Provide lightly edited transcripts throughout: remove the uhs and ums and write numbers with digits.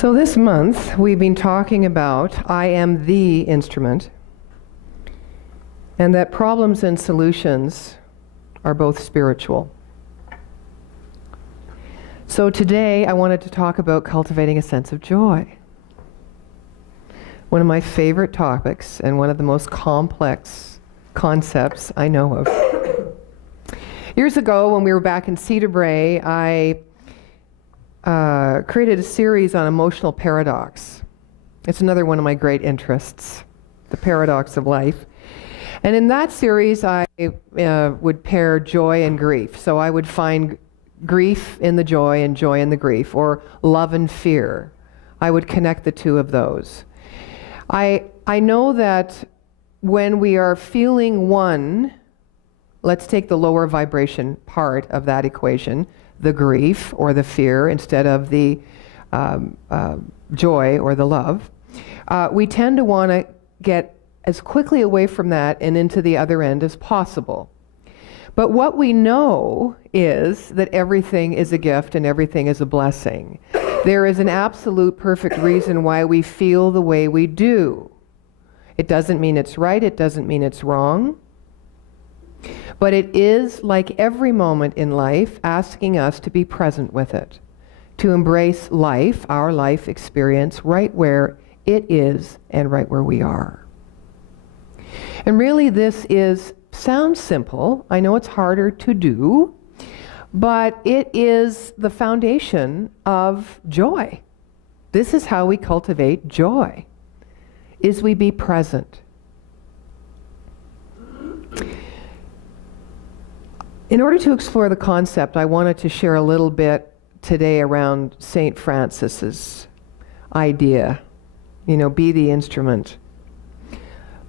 So this month we've been talking about I am the instrument, and that problems and solutions are both spiritual. So today I wanted to talk about cultivating a sense of joy. One of my favorite topics and one of the most complex concepts I know of. Years ago when we were back in Cedar Brae, I created a series on emotional paradox. It's another one of my great interests, the paradox of life. And in that series, I would pair joy and grief. So I would find grief in the joy and joy in the grief, or love and fear. I would connect the two of those. I know that when we are feeling one, let's take the lower vibration part of that equation, the grief or the fear instead of the joy or the love, we tend to want to get as quickly away from that and into the other end as possible. But what we know is that everything is a gift and everything is a blessing. There is an absolute perfect reason why we feel the way we do. It doesn't mean it's right, it doesn't mean it's wrong. But it is, like every moment in life, asking us to be present with it, to embrace life, our life experience, right where it is and right where we are. And really this sounds simple. I know it's harder to do, but it is the foundation of joy. This is how we cultivate joy, is we be present. In order to explore the concept, I wanted to share a little bit today around St. Francis's idea, be the instrument.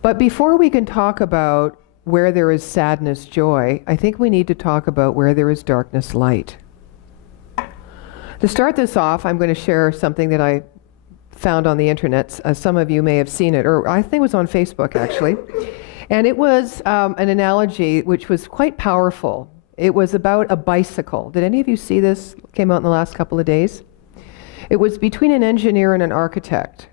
But before we can talk about where there is sadness, joy, I think we need to talk about where there is darkness, light. To start this off, I'm going to share something that I found on the internet. Some of you may have seen it, or I think it was on Facebook actually. And it was an analogy which was quite powerful. It was about a bicycle. Did any of you see this? It came out in the last couple of days. It was between an engineer and an architect.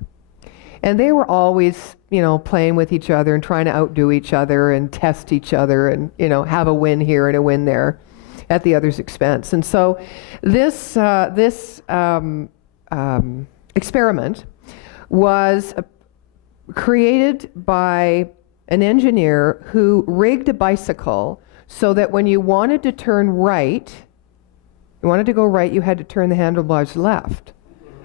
And they were always, playing with each other and trying to outdo each other and test each other and, have a win here and a win there at the other's expense. And so this experiment was created by an engineer who rigged a bicycle so that when you wanted to turn right, you wanted to go right, you had to turn the handlebars left.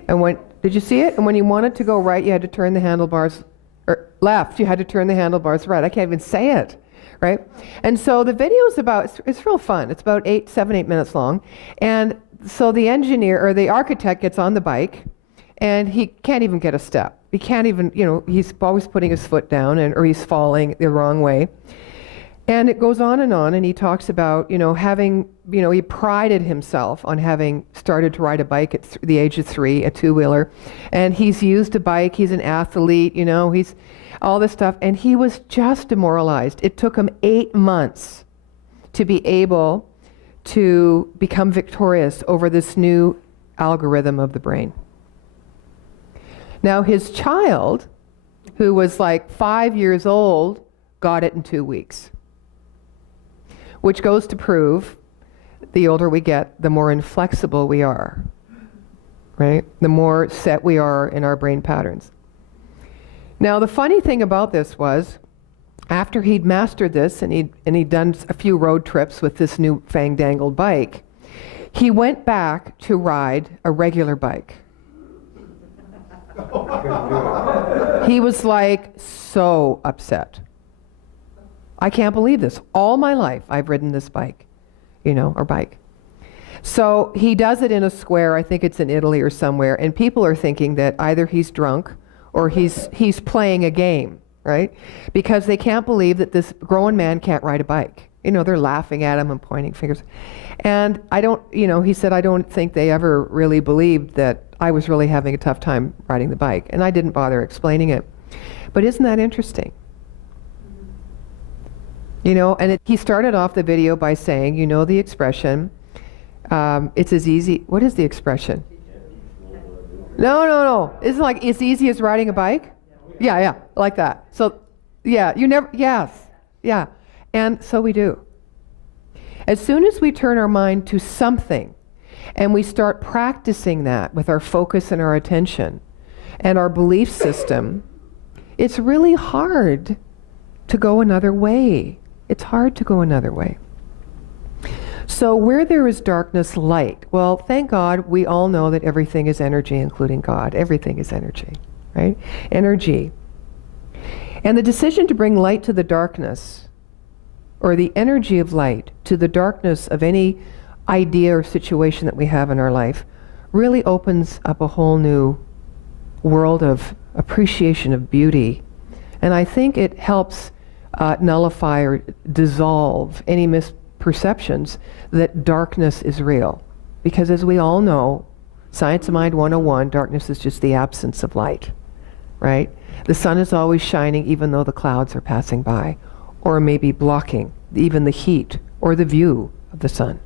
And did you see it? And when you wanted to go right, you had to turn the handlebars, or left, you had to turn the handlebars right. I can't even say it, right? And so the video is it's real fun. It's about 7, 8 minutes long. And so the engineer, or the architect, gets on the bike, and he can't even get a step. He can't even, he's always putting his foot down, or he's falling the wrong way. And it goes on, and he talks about, having, he prided himself on having started to ride a bike at the age of 3, a two-wheeler. And he's used a bike, he's an athlete, he's all this stuff. And he was just demoralized. It took him 8 months to be able to become victorious over this new algorithm of the brain. Now his child, who was like 5 years old, got it in 2 weeks. Which goes to prove, the older we get, the more inflexible we are, right? The more set we are in our brain patterns. Now the funny thing about this was, after he'd mastered this and he'd done a few road trips with this new fang-dangled bike, he went back to ride a regular bike. He was like so upset. I can't believe this. All my life I've ridden this bike, or bike. So he does it in a square, I think it's in Italy or somewhere, and people are thinking that either he's drunk or he's playing a game, right? Because they can't believe that this grown man can't ride a bike. They're laughing at him and pointing fingers. And he said, I don't think they ever really believed that I was really having a tough time riding the bike. And I didn't bother explaining it. But isn't that interesting? And he started off the video by saying, the expression, it's as easy, what is the expression? No. It's like it's easy as riding a bike. Yeah, like that. So, yeah, yeah. And so we do. As soon as we turn our mind to something and we start practicing that with our focus and our attention and our belief system, it's really hard to go another way. It's hard to go another way. So where there is darkness, light. Well, thank God we all know that everything is energy, including God. Everything is energy, right? Energy. And the decision to bring light to the darkness, or the energy of light to the darkness of any idea or situation that we have in our life, really opens up a whole new world of appreciation of beauty. And I think it helps nullify or dissolve any misperceptions that darkness is real. Because as we all know, Science of Mind 101, darkness is just the absence of light, right? The sun is always shining even though the clouds are passing by, or maybe blocking even the heat or the view of the sun.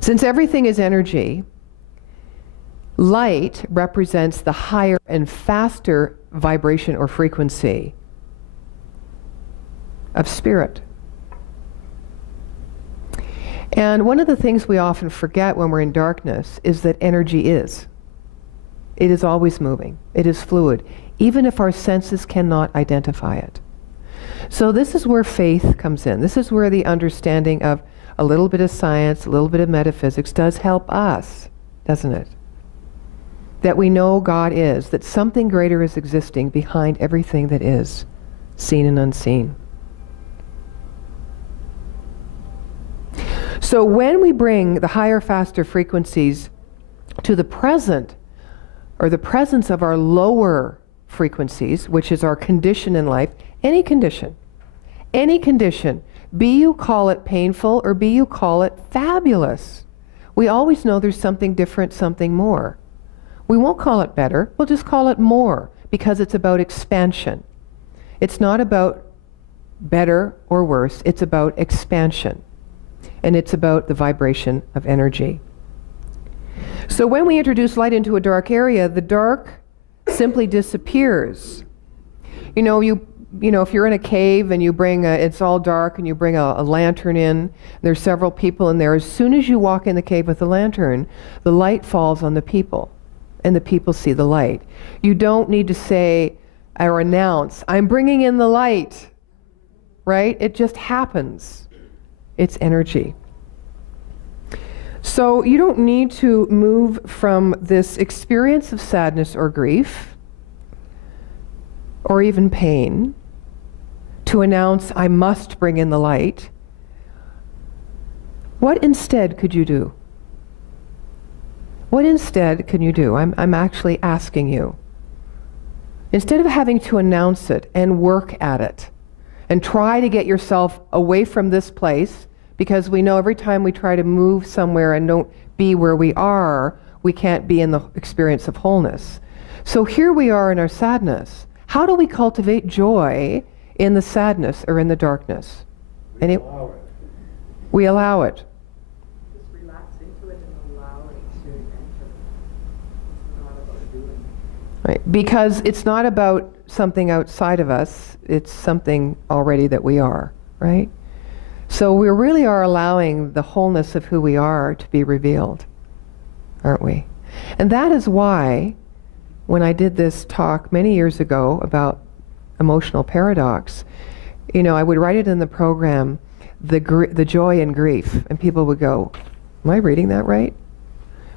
Since everything is energy, light represents the higher and faster vibration or frequency of spirit. And one of the things we often forget when we're in darkness is that energy is. It is always moving. It is fluid, even if our senses cannot identify it. So this is where faith comes in. This is where the understanding of a little bit of science, a little bit of metaphysics does help us, doesn't it? That we know God is, that something greater is existing behind everything that is, seen and unseen. So when we bring the higher, faster frequencies to the present, or the presence of our lower frequencies, which is our condition in life, any condition, be you call it painful or be you call it fabulous, we always know there's something different, something more. We won't call it better, we'll just call it more, because it's about expansion. It's not about better or worse, it's about expansion. And it's about the vibration of energy. So when we introduce light into a dark area, the dark simply disappears. You know, if you're in a cave and you bring it's all dark and you bring a lantern in, there's several people in there. As soon as you walk in the cave with the lantern, the light falls on the people and the people see the light. You don't need to say or announce, I'm bringing in the light, right? It just happens. It's energy. So you don't need to move from this experience of sadness or grief or even pain to announce, I must bring in the light. What instead could you do? What instead can you do? I'm actually asking you. Instead of having to announce it and work at it and try to get yourself away from this place, because we know every time we try to move somewhere and don't be where we are, we can't be in the experience of wholeness. So here we are in our sadness. How do we cultivate joy in the sadness or in the darkness? We allow it. Just relax into it and allow it to enter. It's not about doing. Right. Because it's not about something outside of us, it's something already that we are, right? So we really are allowing the wholeness of who we are to be revealed, aren't we? And that is why, when I did this talk many years ago about emotional paradox, I would write it in the program, the joy and grief, and people would go, am I reading that right?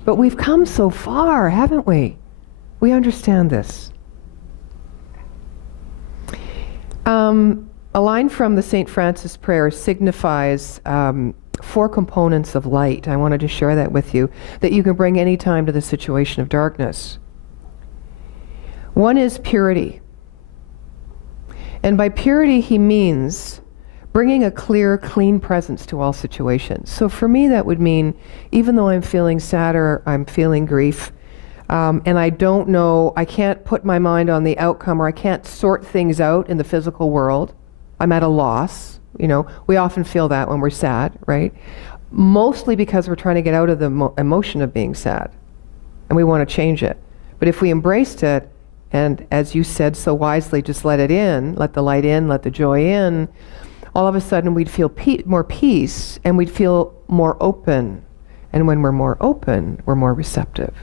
But we've come so far, haven't we? We understand this. A line from the St. Francis prayer signifies 4 components of light. I wanted to share that with you, that you can bring any time to the situation of darkness. One is purity. And by purity, he means bringing a clear, clean presence to all situations. So for me, that would mean, even though I'm feeling sad or I'm feeling grief, and I don't know, I can't put my mind on the outcome, or I can't sort things out in the physical world, I'm at a loss. We often feel that when we're sad, right? Mostly because we're trying to get out of the emotion of being sad. and we want to change it. But if we embraced it, and as you said so wisely, just let it in, let the light in, let the joy in, all of a sudden we'd feel more peace, and we'd feel more open. And when we're more open, we're more receptive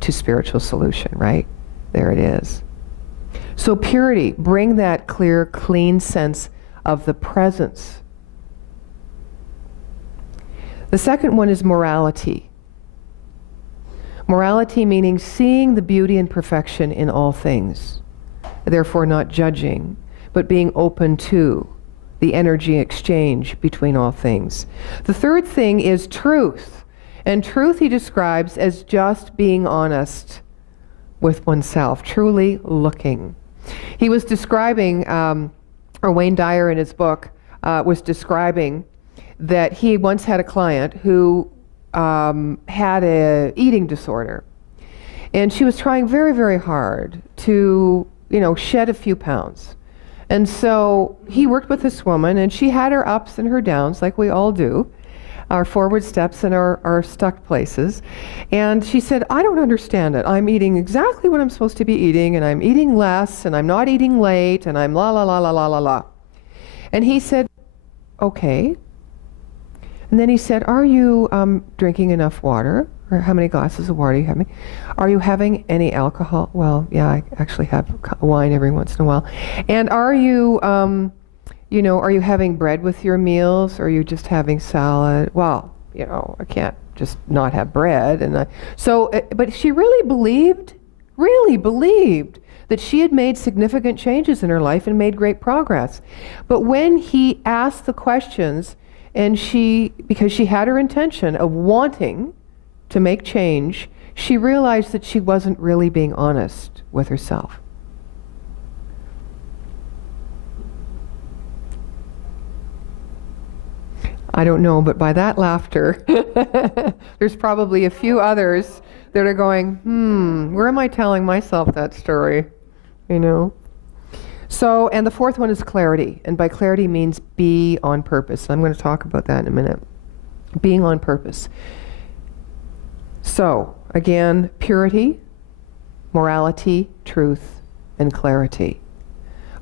to spiritual solution, right? There it is. So purity, bring that clear, clean sense of the presence. The second one is morality. Morality meaning seeing the beauty and perfection in all things, therefore not judging, but being open to the energy exchange between all things. The third thing is truth. And truth he describes as just being honest with oneself, truly looking. He was describing, or Wayne Dyer in his book was describing that he once had a client who had an eating disorder. And she was trying very, very hard to, shed a few pounds. And so he worked with this woman, and she had her ups and her downs, like we all do, our forward steps and our stuck places. And she said, I don't understand it. I'm eating exactly what I'm supposed to be eating, and I'm eating less, and I'm not eating late, and I'm la la la la la la la. And he said, okay. And then he said, are you drinking enough water? Or how many glasses of water are you having? Are you having any alcohol? Well, yeah, I actually have wine every once in a while. And are you, are you having bread with your meals? Or are you just having salad? Well, I can't just not have bread. And but she really believed that she had made significant changes in her life and made great progress. But when he asked the questions, and because she had her intention of wanting to make change, she realized that she wasn't really being honest with herself. I don't know, but by that laughter, there's probably a few others that are going, where am I telling myself that story? So, and the fourth one is clarity. And by clarity means be on purpose. I'm going to talk about that in a minute. Being on purpose. So, again, purity, morality, truth, and clarity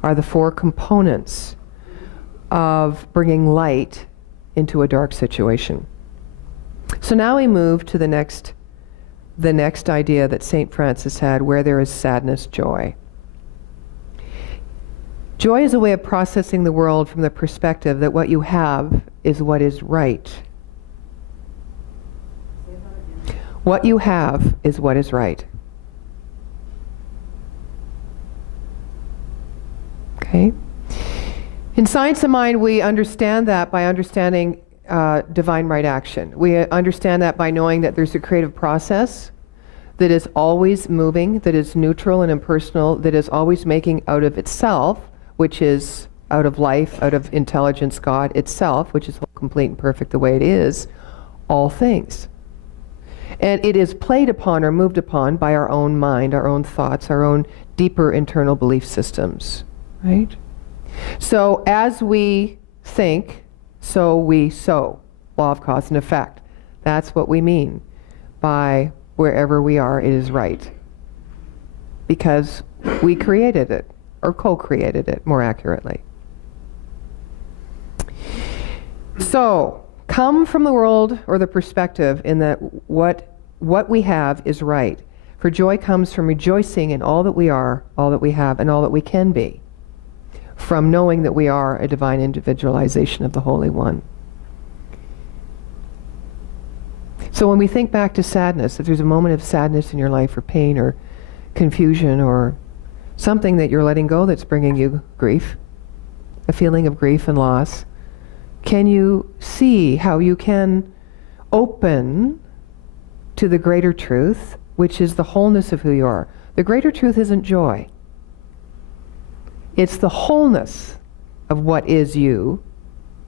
are the four components of bringing light into a dark situation. So now we move to the next idea that St. Francis had, where there is sadness, joy. Joy is a way of processing the world from the perspective that what you have is what is right. What you have is what is right. Okay? In Science of Mind, we understand that by understanding divine right action. We understand that by knowing that there's a creative process that is always moving, that is neutral and impersonal, that is always making out of itself, which is out of life, out of intelligence, God itself, which is complete and perfect the way it is, all things. And it is played upon or moved upon by our own mind, our own thoughts, our own deeper internal belief systems, right? So as we think, so we sow. Law of cause and effect. That's what we mean by wherever we are, it is right. Because we created it. Or co-created it, more accurately. So, come from the world or the perspective in that what we have is right. For joy comes from rejoicing in all that we are, all that we have, and all that we can be. From knowing that we are a divine individualization of the Holy One. So when we think back to sadness, if there's a moment of sadness in your life, or pain, or confusion, or something that you're letting go that's bringing you grief, a feeling of grief and loss, can you see how you can open to the greater truth, which is the wholeness of who you are? The greater truth isn't joy. It's the wholeness of what is you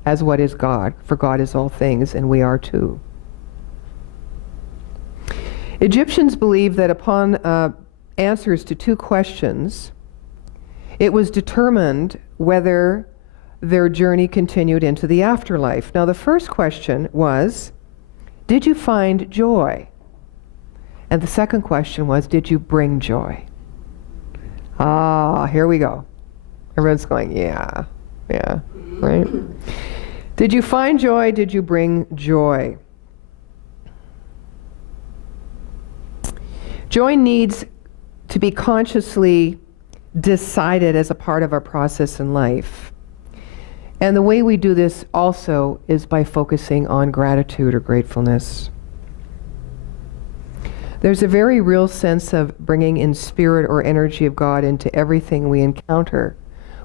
as what is God, for God is all things and we are too. Egyptians believed that upon answers to two questions, it was determined whether their journey continued into the afterlife. Now the first question was, did you find joy? And the second question was, did you bring joy? Ah, here we go. Everyone's going, yeah, right? Did you find joy? Did you bring joy? Joy needs to be consciously decided as a part of our process in life. And the way we do this also is by focusing on gratitude or gratefulness. There's a very real sense of bringing in spirit or energy of God into everything we encounter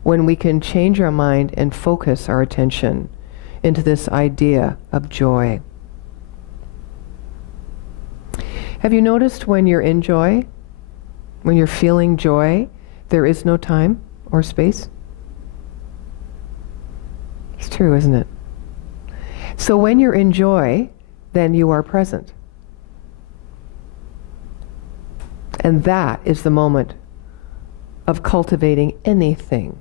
when we can change our mind and focus our attention into this idea of joy. Have you noticed when you're in joy, when you're feeling joy, there is no time or space? It's true, isn't it? So when you're in joy, then you are present. And that is the moment of cultivating anything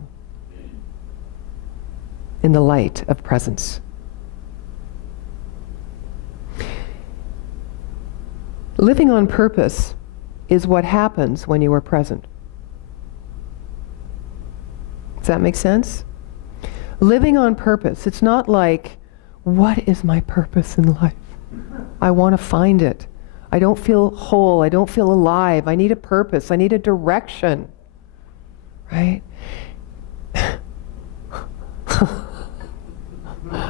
in the light of presence. Living on purpose is what happens when you are present. Does that make sense? Living on purpose, it's not like, what is my purpose in life? I want to find it. I don't feel whole. I don't feel alive. I need a purpose. I need a direction. Right? I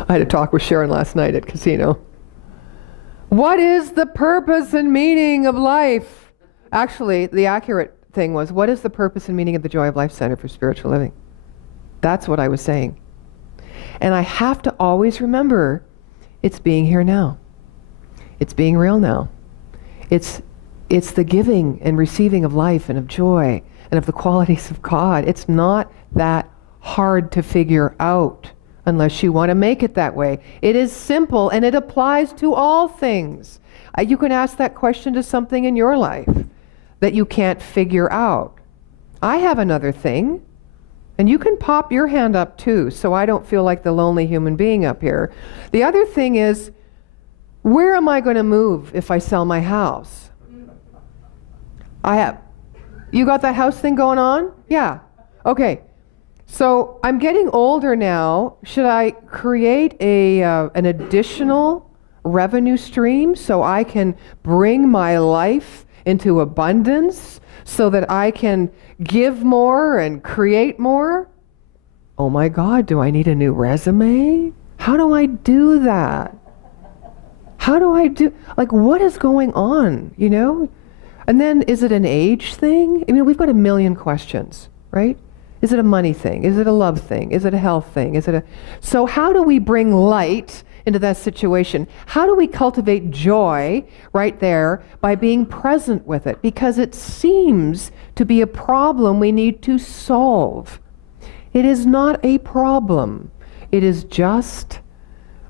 had a talk with Sharon last night at casino. What is the purpose and meaning of life? Actually, the accurate thing was, what is the purpose and meaning of the Joy of Life Center for Spiritual Living? That's what I was saying. And I have to always remember, it's being here now. It's being real now. It's the giving and receiving of life and of joy and of the qualities of God. It's not that hard to figure out unless you want to make it that way. It is simple and it applies to all things. You can ask that question to something in your life that you can't figure out. I have another thing, and you can pop your hand up too, so I don't feel like the lonely human being up here. The other thing is, where am I going to move if I sell my house? You got that house thing going on? Yeah. Okay. So I'm getting older now. Should I create an additional revenue stream so I can bring my life into abundance so that I can give more and create more? Oh my God, do I need a new resume? How do I do that? What is going on, you know? And then, is it an age thing? I mean, we've got a million questions, right? Is it a money thing? Is it a love thing? Is it a health thing? So how do we bring light into that situation? How do we cultivate joy right there by being present with it? Because it seems to be a problem we need to solve. It is not a problem. It is just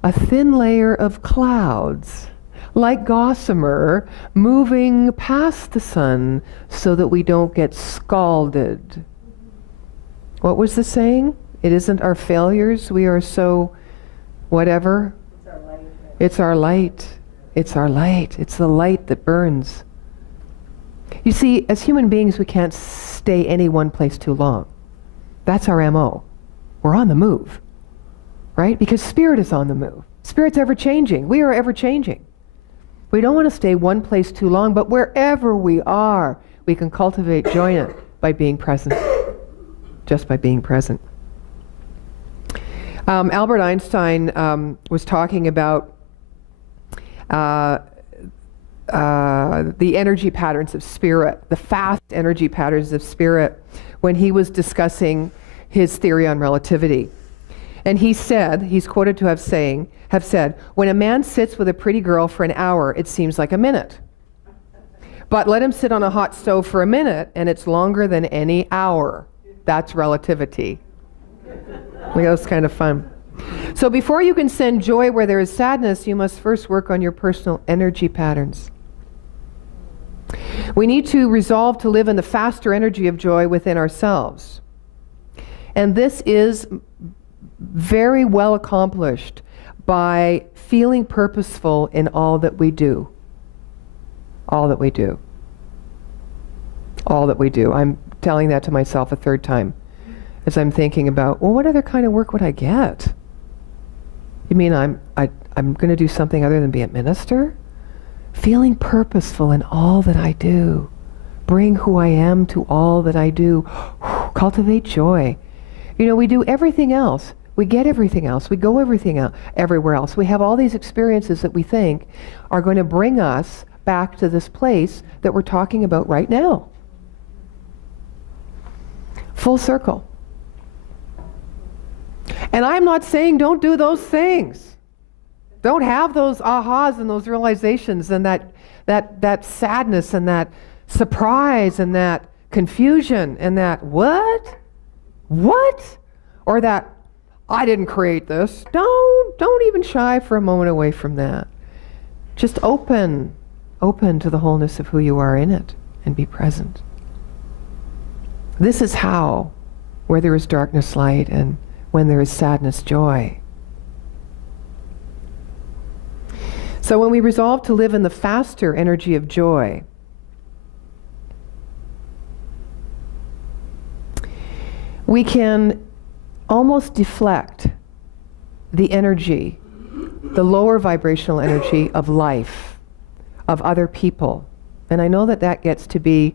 a thin layer of clouds, like gossamer, moving past the sun so that we don't get scalded. What was the saying? It isn't our failures. We are so whatever. It's our light. It's our light. It's the light that burns. You see, as human beings, we can't stay any one place too long. That's our MO. We're on the move, right? Because spirit is on the move. Spirit's ever changing. We are ever changing. We don't want to stay one place too long, but wherever we are, we can cultivate joy in it by being present. Just by being present. Albert Einstein was talking about the energy patterns of spirit, the fast energy patterns of spirit, when he was discussing his theory on relativity. And he said, he's quoted to have said, when a man sits with a pretty girl for an hour, it seems like a minute. But let him sit on a hot stove for a minute, and it's longer than any hour. That's relativity. That's kind of fun. So before you can send joy where there is sadness, you must first work on your personal energy patterns. We need to resolve to live in the faster energy of joy within ourselves. And this is very well accomplished by feeling purposeful in all that we do. All that we do. All that we do. I'm telling that to myself a third time as I'm thinking about, well, what other kind of work would I get? You mean I'm going to do something other than be a minister? Feeling purposeful in all that I do. Bring who I am to all that I do. Cultivate joy. You know, we do everything else. We get everything else. We go everywhere else. We have all these experiences that we think are going to bring us back to this place that we're talking about right now. Full circle. And I'm not saying don't do those things. Don't have those ahas and those realizations and that sadness and that surprise and that confusion and that what? Or that I didn't create this. Don't even shy for a moment away from that. Just open to the wholeness of who you are in it and be present. This is how, where there is darkness, light, and when there is sadness, joy. So when we resolve to live in the faster energy of joy, we can almost deflect the energy, the lower vibrational energy of life, of other people. And I know that gets to be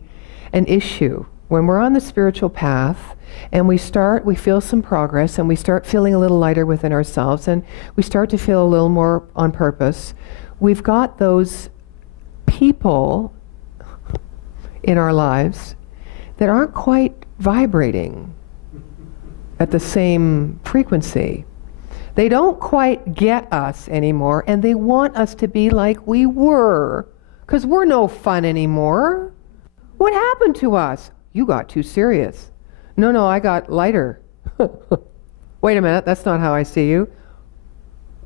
an issue. When we're on the spiritual path and we feel some progress and we start feeling a little lighter within ourselves and we start to feel a little more on purpose, we've got those people in our lives that aren't quite vibrating at the same frequency. They don't quite get us anymore, and they want us to be like we were, because we're no fun anymore. What happened to us? You got too serious. No, I got lighter. Wait a minute, that's not how I see you.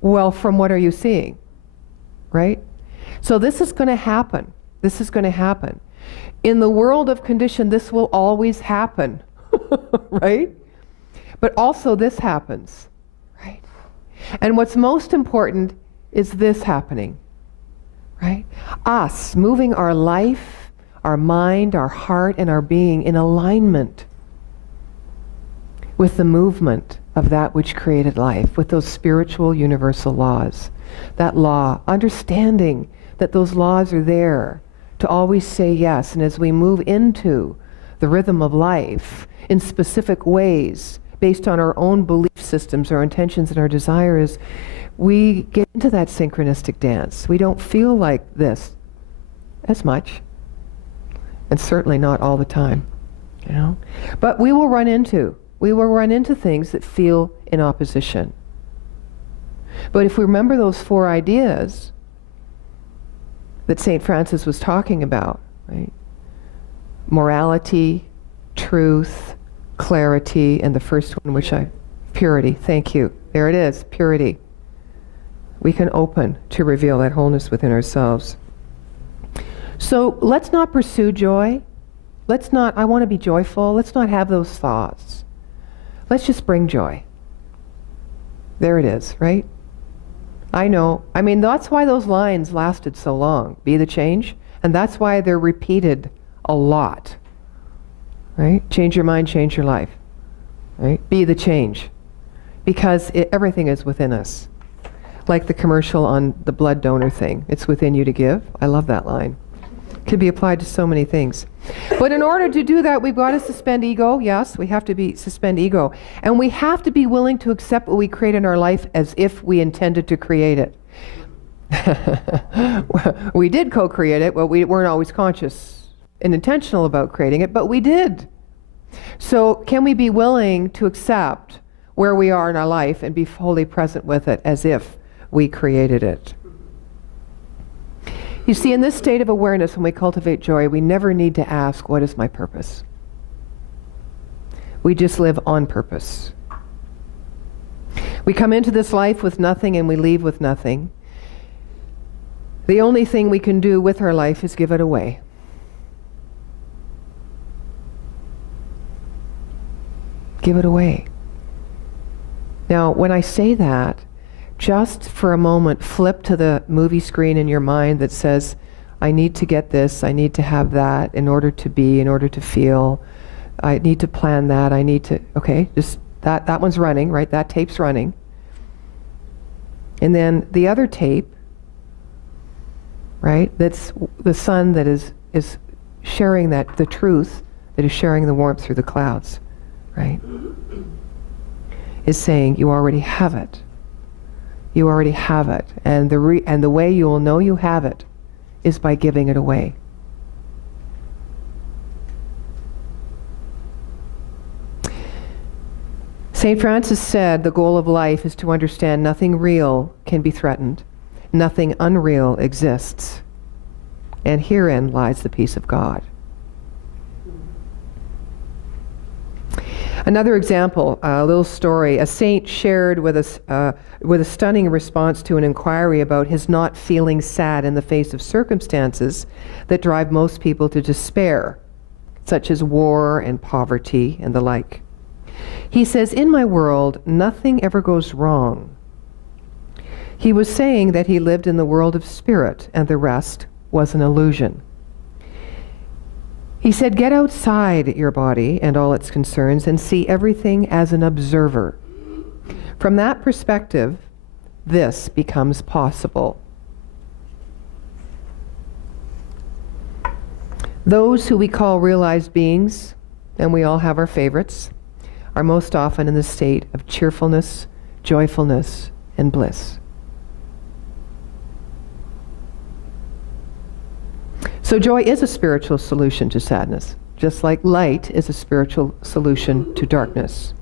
Well, from what are you seeing? Right? So this is going to happen. This is going to happen. In the world of condition, this will always happen. Right? But also this happens. Right? And what's most important is this happening. Right? Us moving our life, our mind, our heart, and our being in alignment with the movement of that which created life, with those spiritual universal laws. That law, understanding that those laws are there to always say yes. And as we move into the rhythm of life in specific ways, based on our own belief systems, our intentions, and our desires, we get into that synchronistic dance. We don't feel like this as much, and certainly not all the time, you know. But we will run into things that feel in opposition. But if we remember those 4 ideas that St. Francis was talking about, right? Morality, truth, clarity, and the first one, purity. Thank you. There it is, purity. We can open to reveal that wholeness within ourselves. So let's not pursue joy. I want to be joyful. Let's not have those thoughts. Let's just bring joy. There it is, right? I know. I mean, that's why those lines lasted so long. Be the change. And that's why they're repeated a lot. Right? Change your mind, change your life. Right? Be the change. Because everything is within us. Like the commercial on the blood donor thing. It's within you to give. I love that line. Could be applied to so many things. But in order to do that, we've got to suspend ego. Yes, we have to suspend ego. And we have to be willing to accept what we create in our life as if we intended to create it. We did co-create it, but we weren't always conscious and intentional about creating it, but we did. So can we be willing to accept where we are in our life and be fully present with it as if we created it? You see, in this state of awareness, when we cultivate joy, we never need to ask, what is my purpose? We just live on purpose. We come into this life with nothing and we leave with nothing. The only thing we can do with our life is give it away. Give it away. Now, when I say that, just for a moment, flip to the movie screen in your mind that says, I need to get this, I need to have that in order to be, in order to feel. I need to plan that, I need to, okay, just that one's running, right? That tape's running. And then the other tape, right? That's the sun that is sharing that, the truth that is sharing the warmth through the clouds, right? Is saying, you already have it. You already have it. And the way you will know you have it is by giving it away. St. Francis said the goal of life is to understand nothing real can be threatened, nothing unreal exists, and herein lies the peace of God. Another example, a little story. A saint shared with us with a stunning response to an inquiry about his not feeling sad in the face of circumstances that drive most people to despair, such as war and poverty and the like. He says, in my world, nothing ever goes wrong. He was saying that he lived in the world of spirit and the rest was an illusion. He said, get outside your body and all its concerns and see everything as an observer. From that perspective, this becomes possible. Those who we call realized beings, and we all have our favorites, are most often in the state of cheerfulness, joyfulness, and bliss. So joy is a spiritual solution to sadness, just like light is a spiritual solution to darkness.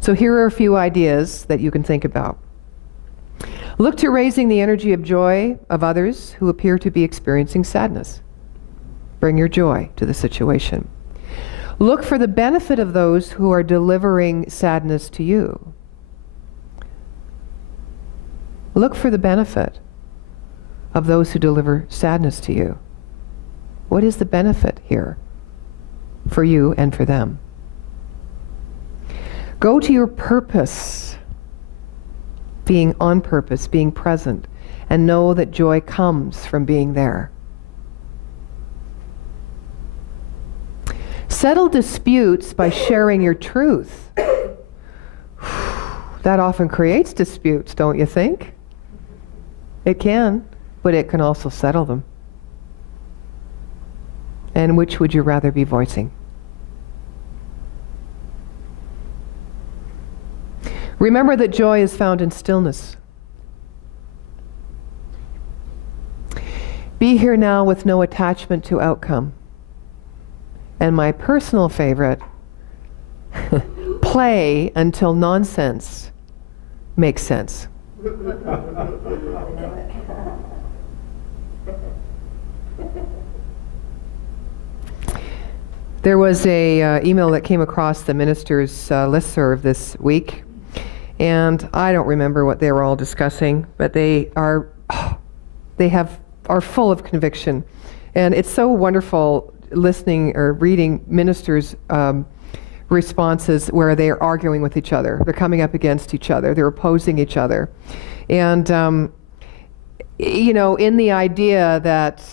So here are a few ideas that you can think about. Look to raising the energy of joy of others who appear to be experiencing sadness. Bring your joy to the situation. Look for the benefit of those who are delivering sadness to you. Look for the benefit of those who deliver sadness to you. What is the benefit here for you and for them? Go to your purpose, being on purpose, being present, and know that joy comes from being there. Settle disputes by sharing your truth. That often creates disputes, don't you think? It can, but it can also settle them. And which would you rather be voicing? Remember that joy is found in stillness. Be here now with no attachment to outcome. And my personal favorite, play until nonsense makes sense. There was a email that came across the minister's listserv this week, and I don't remember what they were all discussing, but they are full of conviction, and it's so wonderful listening or reading ministers' responses where they are arguing with each other, they're coming up against each other, they're opposing each other, and in the idea that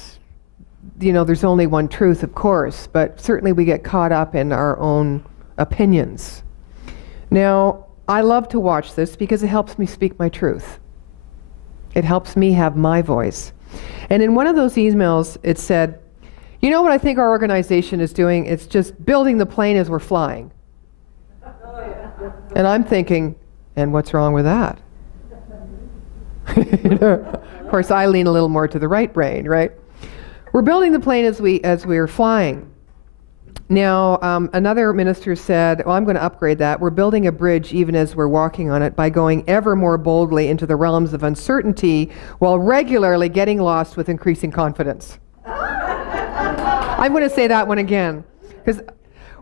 there's only one truth, of course, but certainly we get caught up in our own opinions. Now, I love to watch this because it helps me speak my truth. It helps me have my voice. And in one of those emails, it said, you know what I think our organization is doing? It's just building the plane as we're flying. And I'm thinking, and what's wrong with that? Of course, I lean a little more to the right brain, right? We're building the plane as we are flying. Now, another minister said, well, I'm going to upgrade that. We're building a bridge even as we're walking on it by going ever more boldly into the realms of uncertainty while regularly getting lost with increasing confidence. I'm going to say that one again, because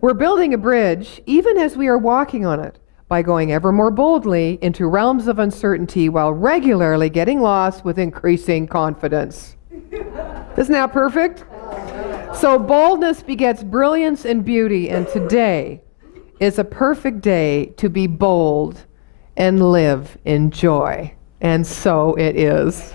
we're building a bridge even as we are walking on it by going ever more boldly into realms of uncertainty while regularly getting lost with increasing confidence. Isn't that perfect? So boldness begets brilliance and beauty, and today is a perfect day to be bold and live in joy. And so it is.